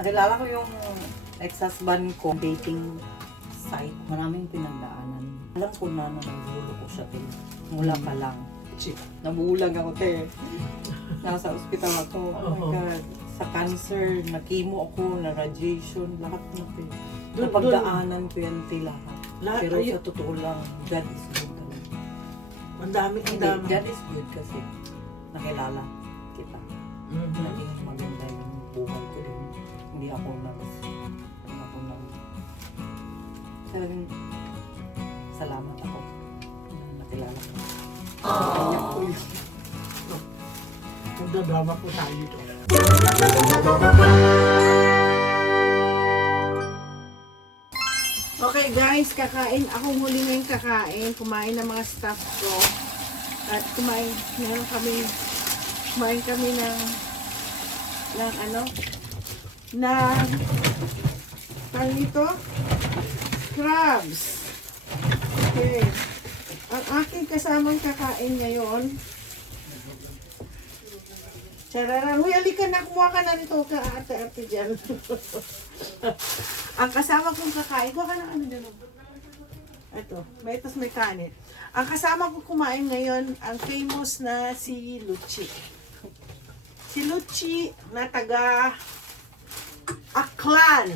Nakilala ko yung ex-husband ko, dating site. Maraming pinagdaanan. Alam ko na nagbulo ko siya, te. Mula pa lang. Nabulag ako, te. Nasa ospital ako. Oh my God. Sa cancer, na-chemo ako, na-radiation, lahat na, te. Napagdaanan ko yan, te, lahat. Pero sa totoo lang, God is good talaga. Ang dami. God is good kasi nakilala kita. Naging maganda yung buhay ko din. Hindi ako talagang salamat ako na nakilala ko. Magdadrama po tayo ito. Okay guys, kakain. Ako muli ngayong kakain. Kumain ng mga staff ko. At kumain kami ng parang ito, crabs. Okay. Ang aking kasamang kakain ngayon, chararan. Uy, alika na, kumuha ka na nito ka, ate-ate dyan. Ang kasama kong kakain, kuha ka na ano dyan. Ito, may kanin. Ang kasama ko kumain ngayon, ang famous na si Luchi. Si Luchi na taga Aklan.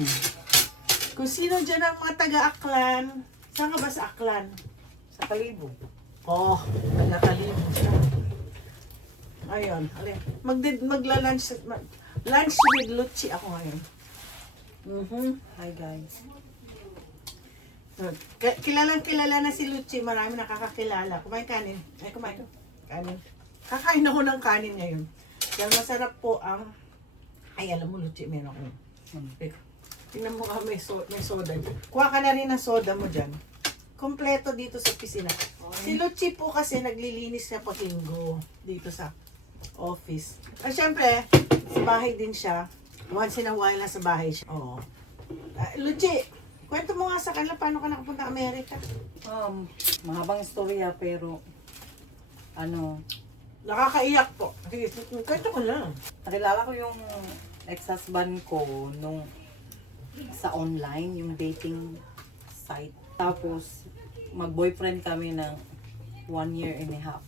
Kung sino dyan ang mga taga-Aklan, saan ka ba sa Aklan? Sa Kalibo. Oh, taga-Kalibo siya. Ayun, magla-lunch with Luchi ako ngayon. Hi guys. Kilala na si Luchi, marami nakakakilala. Kumain kanin. Ay, kumain. Kanin. Kakain ako ng kanin ngayon. Dahil masarap po ang... Ay, alam mo, Luchi, meron ko. Tingnan mo ka, may soda. Kuha ka na rin ng soda mo dyan. Kompleto dito sa pisina. Si Luchi po kasi naglilinis siya pag linggo dito sa office. At syempre, sa bahay din siya. Once in a while na sa bahay siya. Oo. Luchi, kwento mo nga sa kanila paano ka nakapunta Amerika. Mahabang istorya pero Nakakaiyak po. Sige, kwento ko lang. nakilala ko yung ex-husband ko nung sa online, yung dating site. Tapos, mag-boyfriend kami ng 1 year and a half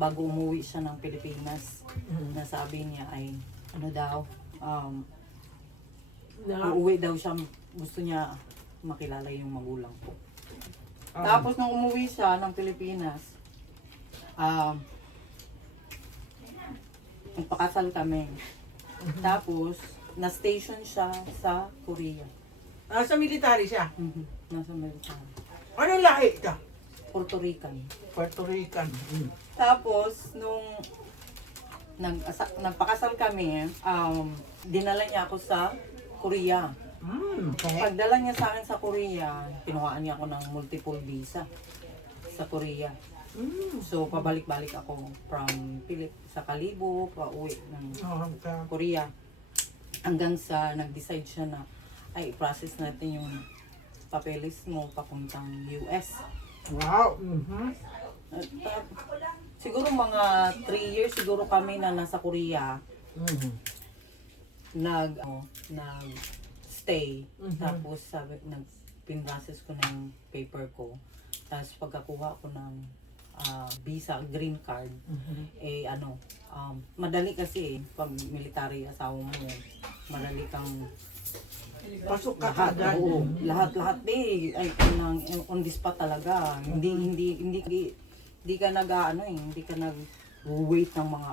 bago umuwi siya ng Pilipinas. Nasabi niya ay, uuwi daw siya, gusto niya makilala yung magulang ko. Tapos, nung umuwi siya ng Pilipinas, nagpakasal kami. Tapos, na-station siya sa Korea. Sa military siya? Nasa military. Anong lahi ka? Puerto Rican. Puerto Rican. Tapos, nung nagpakasal kami, dinala niya ako sa Korea. Okay. Pagdala niya sa akin sa Korea, kinuhaan niya ako ng multiple visa sa Korea. So, pabalik-balik ako from sa Kalibo, pauwi ng Korea. Hanggang sa nag-decide siya na, ay, i-process natin yung papeles mo papuntang US. Wow! Siguro mga 3 years siguro kami na nasa Korea. Nag-stay. Tapos pinrocess ko na yung paper ko. Tapos pagkakuha ko ng visa, green card, madali kasi pag military asawa mo, madali kang Pasok ka lahat, agad. oo, lahat ay on the spot talaga. Hindi ka hindi ka nag-wait ng mga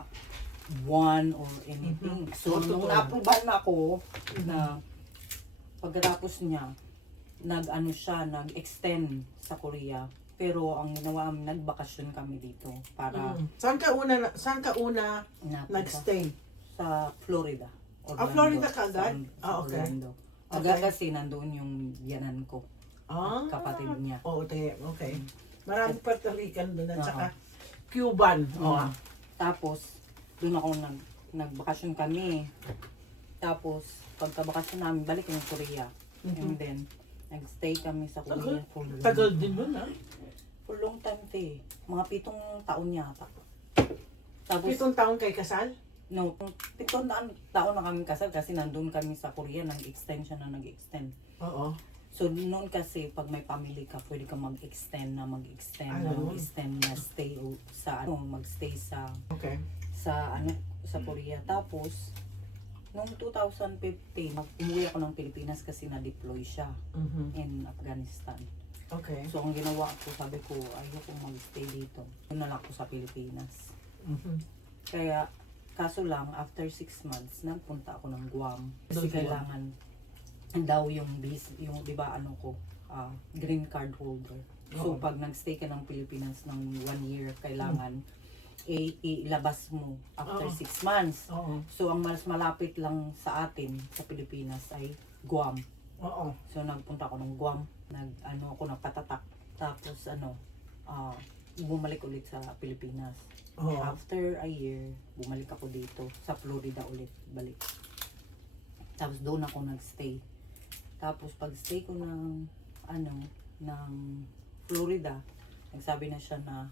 one or anything. So, nung na-approvean na ako na pagkatapos niya, nag-extend sa Korea. Pero ang ginawa, nagbakasyon kami dito para Saan ka una nag-stay? sa Florida. Orlando. Florida ka agad? Sa Okay. Orlando. Okay. Agad kasi nandoon yung biyanan ko. Kapatid niya. Okay. Maraming Puerto Rican doon at Oo. saka Cuban. Tapos, doon ako nagbakasyon kami. Tapos, pagkabakasyon namin, balik yung Korea. And then, nag-stay kami sa Korea. Tagal din nun, ha? For long time, te. Mga 7 taon yata. Tapos, 7 taon kay kasal? No, pitong taon na kami kasal kasi nandun kami sa Korea, nag-extend siya na nag-extend. Oo. So noon kasi pag may family ka, pwede ka mag-extend na stay sa magstay sa Okay. sa Korea. Tapos noong 2015, umuwi ako ng Pilipinas kasi na-deploy siya in Afghanistan. Okay. So ang ginawa ko, sabi ko, ayoko mag-stay dito. Doon na lang ako sa Pilipinas. Kaya, kaso lang, after 6 months, nagpunta ako ng Guam. Kasi kailangan daw yung di ba green card holder. So, pag nagstay ka ng Pilipinas ng 1 year, kailangan ilabas mo after 6 months. So, ang mas malapit lang sa atin, sa Pilipinas, ay Guam. So, nagpunta ako ng Guam. Nagpatatak. Tapos, bumalik ulit sa Pilipinas. After a year, bumalik ako dito. Sa Florida ulit, balik. Tapos, doon ako nagstay. Tapos, pag-stay ko ng Florida, nagsabi na siya na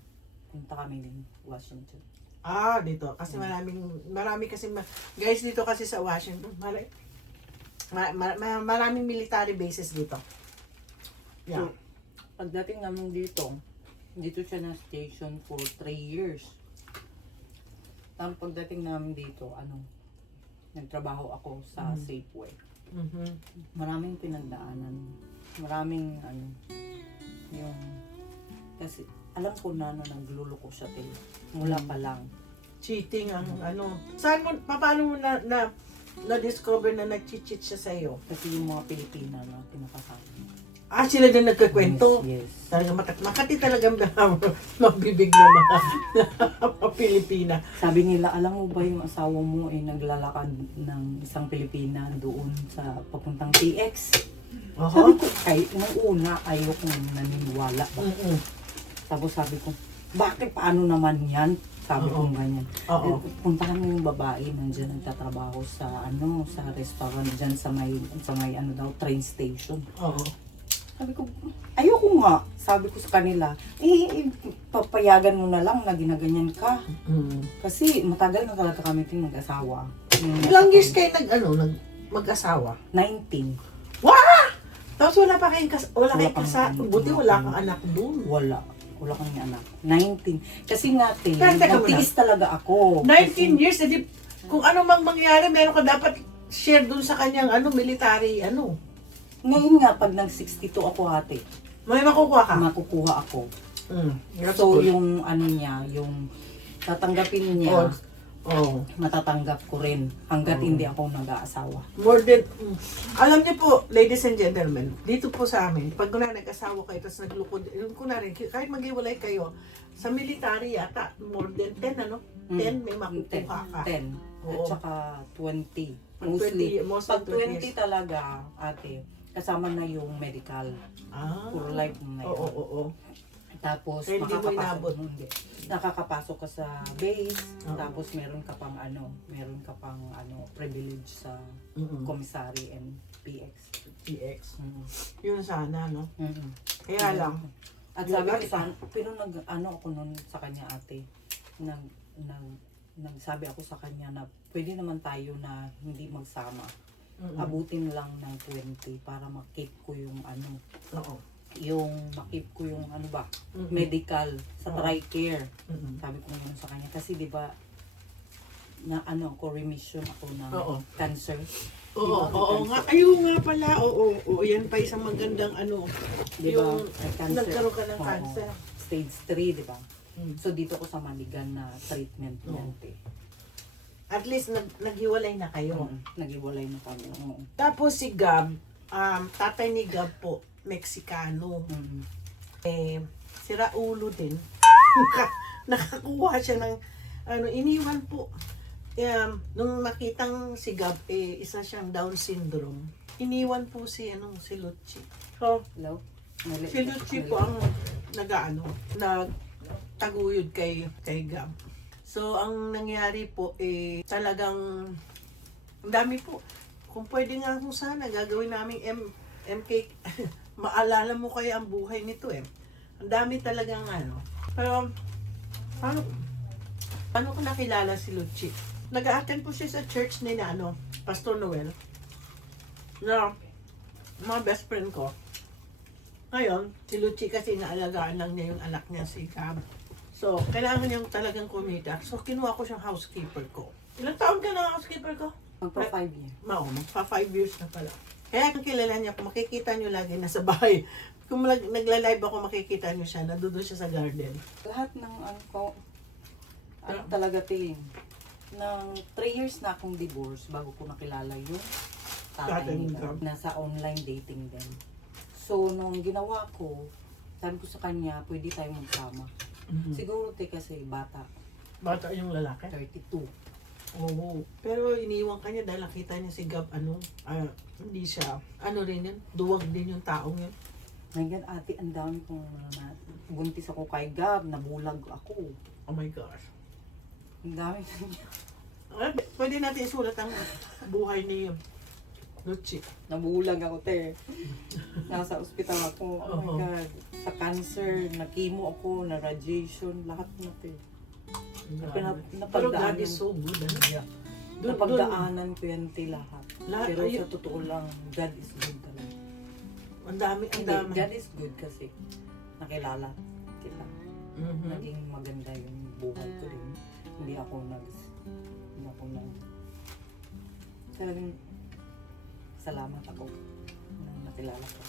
punta kami ng Washington. Dito. Kasi marami kasi, guys, dito kasi sa Washington, maraming military bases dito. Yeah. So, pagdating namin dito siya na station for 3 years. Tapos pagdating namin dito, nagtrabaho ako sa Safeway. Maraming pinagdaanan. Maraming kasi alam ko na nagluloko siya mula pa lang. Cheating ang paano mo na-discover na nag-cheat siya sa iyo? Kasi yung mga Pilipina na pinakasama. Sila din nagkakwento. Yes. Talaga Makati talagang mabibig na mga Pilipina. Sabi nila, alam mo ba yung asawa mo ay naglalakad ng isang Pilipina doon sa papuntang TX? Sabi ko, nung una, ayokong naniniwala. Tapos sabi ko, paano naman yan? Sabi ko ganyan. Puntahan mo yung babae, nandiyan nagtatrabaho sa restaurant dyan sa may train station. Sabi ko, ayoko nga. Sabi ko sa kanila, papayagan mo na lang na ginaganyan ka. Kasi matagal na talaga kami mag-asawa. Ilang years kayo mag-asawa? 19. Tapos wala kayong kasal. Buti wala kang anak doon. Wala kang anak. 19. Kasi nga, Teka nagtiis talaga ako. 19 years, edi kung ano mang mangyari, meron ka dapat share doon sa kanyang military, Ngayon nga, pag nag-62 ako ate, may makukuha ka? makukuha ako. That's So, good. yung yung tatanggapin niya, matatanggap ko rin hanggat hindi ako nag-aasawa. More than, alam niyo po, ladies and gentlemen, dito po sa amin, pag nag-asawa kayo, tapos naglukod, kunwari, kahit maghiwalay kayo, sa military yata, more than 10, 10 may makukuha ka. 10. At Oo. saka 20. Pag Mostly. 20, most Pag of 20 20 talaga, ate, kasama na yung medical. Puro life mo na yun. Oo. Tapos, Kaya hindi mo inabot. Hindi. Nakakapasok ka sa base, tapos meron ka pang privilege sa commissary and PX. PX. Yun sana, Kaya lang. At sabi ko pero ako nun sa kanya ate, nagsabi ako sa kanya na pwede naman tayo na hindi magsama. Abutin lang ng 20 para makip ko yung makip ko yung medical sa TRICARE. Sabi ko yun sa kanya kasi di ba na remission ako ng cancer. Oo nga. Ayun nga pala. Oo. Yan pa isang magandang Diba? yung Cancer. nagkaroon ka ng cancer. Stage 3, di ba? So dito ko sa Maligan na treatment niyan. At least naghiwalay na kayo. Naghiwalay na kami. Tapos si Gab, tatay ni Gab po, Meksikano. Si Raulo din. Nakakuha siya ng iniwan po. Nung nakitang si Gab, isa siyang Down syndrome. Iniwan po si Lucci. So, Hello? si Lucci po ang nagtaguyod kay Gab. So, ang nangyari po, talagang, ang dami po. Kung pwede nga kung sana, gagawin namin MK, maalala mo kaya ang buhay nito Ang dami talagang Pero, paano ko nakilala si Lucci? nag-a-attend po siya sa church ni na, Pastor Noel. Na, mga best friend ko. Ngayon, si Luchi kasi naalagaan lang niya yung anak niya, si Cam. So, kailangan niyang talagang kumita. So, kinuha ko siyang housekeeper ko. Ilang taon ka na housekeeper ko? Magpa 5 years. Magpa 5 years na pala. Kaya kung kilala niya, kung makikita niyo lagi nasa bahay, kung nagla-live ako, makikita niyo siya, nandoon siya sa garden. Lahat ng ano talaga ting, ng 3 years na akong divorce bago ko nakilala yung tatay nila. Nasa online dating din. So, nung ginawa ko, sabi ko sa kanya, pwede tayong magsama. Siguro kasi bata, Bata yung lalaki? 32. Oo. Pero iniwan ka niya dahil nakita niya si Gab, hindi siya, rin yun, duwag din yung taong yun. Ngayon ate, ang dami kong buntis ako kay Gab, nabulag ako. Oh my gosh. Ang dami niya. Pwede natin isulat ang buhay ni Luchi. Nabulag ako, te. Nasa ospital ako. Oh my God. Sa cancer, na-chemo ako, na-radiation, lahat na, te. Pero God is so good. Napagdaanan ko yan, te, lahat. Pero Ayun. sa totoo lang, God is good talaga. Ang dami. God is good kasi nakilala kita. Naging maganda yung buhay ko rin. Hindi ako talagang salamat ako na nakilala ko.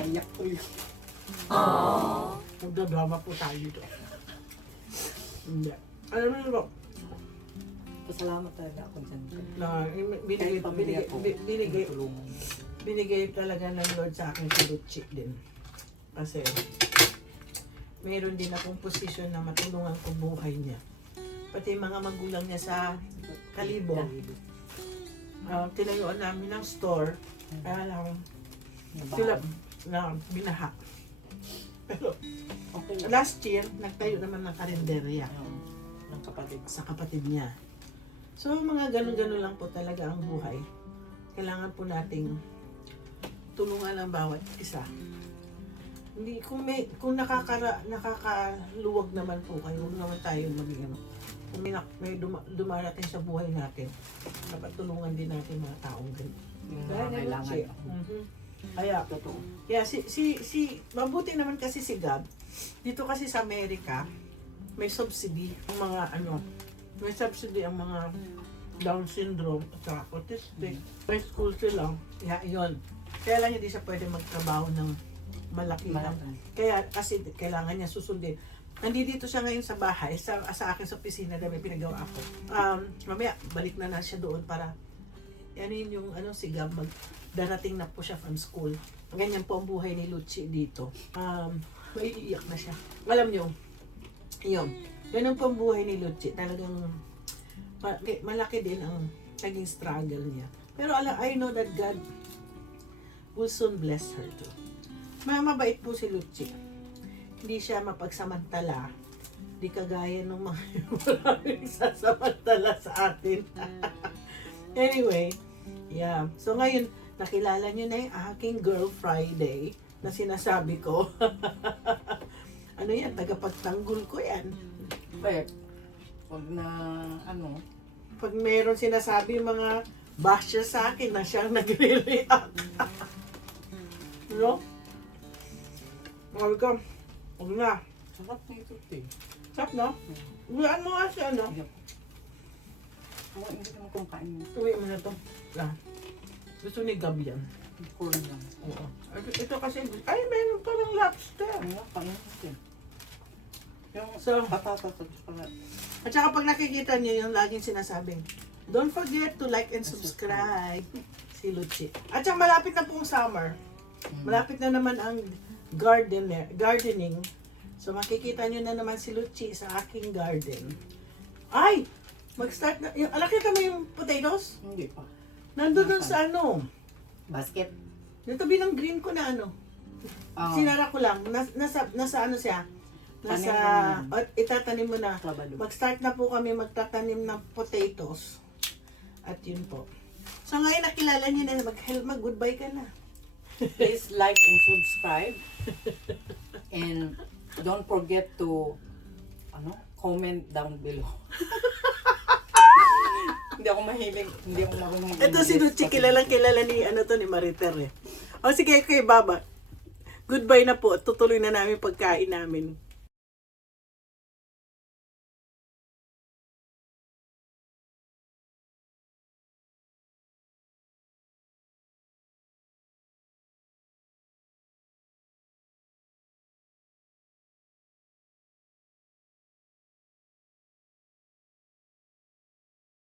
Kayak ko yun. Magdadrama po tayo dito. Hindi. Alam mo yun, Pasalamat talaga ako dyan. na Kahit pamilya ko, binigay tulungan. binigay talaga ng Lord sa akin si Luchi din. Kasi mayroon din akong posisyon na matulungan ko buhay niya. Pati mga magulang niya sa Kalibo. Tinayuan namin ng store. Kaya lang sila na binaha. Pero Okay. last year, nagtayo naman ng karinderya Ng kapatid. sa kapatid niya. So mga ganun-ganun lang po talaga ang buhay. Kailangan po nating tulungan ang bawat isa. Hindi kung nakakaluwag naman po kayo, huwag naman tayo maging kung may dumarating sa buhay natin, dapat tulungan din natin mga taong ganun. Kailangan siya. ako. Kaya, Totoo. kaya mabuti naman kasi si Gab, dito kasi sa Amerika, may subsidy ang mga may subsidy ang mga Down syndrome at saka autistic. May school sila, kaya yun. Kaya lang hindi siya pwede magtrabaho ng malaki. Kaya kasi kailangan niya susundin. Nandito siya ngayon sa bahay, sa akin sa opisina na may pinagawa ako. Mamaya, balik na siya doon para yun yung si Gab, darating na po siya from school. Ganyan po ang buhay ni Luchi dito. Maiiyak na siya. Alam niyo, yun. Ganun po ang buhay ni Luchi. Talagang malaki din ang naging struggle niya. Pero I know that God will soon bless her too. Mabait po si Luchi. Hindi siya mapagsamantala. Hindi kagaya ng mga maraming sasamantala sa atin. Anyway, yeah. So ngayon, nakilala niyo na yung aking Girl Friday na sinasabi ko. Ano yan? Tagapagtanggol ko yan. Pwede. Pag na, Pag meron sinasabi yung mga basher sa akin na siyang nagre-react. No? Sabi ko, huwag na. sarap na ito, te. Sarap na? Huwaan mo nga siya, no? Hindi naman kumakain mo. Tuwi mo na to. Gusto ni Gab yan. Corn lang. Oo. Ito kasi, ay, meron parang lobster. Ano, paano ito? Yung So, patatas at saka at saka pag nakikita niyo yung laging sinasabing, don't forget to like and subscribe. Si Luchi. At saka malapit na pong summer. Malapit na naman ang gardening. So makikita niyo na naman si Luchi sa aking garden. Ay! Mag-start na. Nakita mo yung potatoes? hindi pa. Nandun dun sa Basket. yung tabi ng green ko na Sinara ko lang. Nasa siya. Itatanim mo na. Sabado. Mag-start na po kami magtatanim ng potatoes. At yun po. So ngayon nakilala niyo na mag-goodbye ka na. Please like and subscribe. And don't forget to comment down below. Hindi ako mahilig. Hindi ako marunong. Ito si Luchi, kilalang kilala ni, ni Mariter eh. O sige, kay Baba. Goodbye na po. Tutuloy na namin pagkain namin.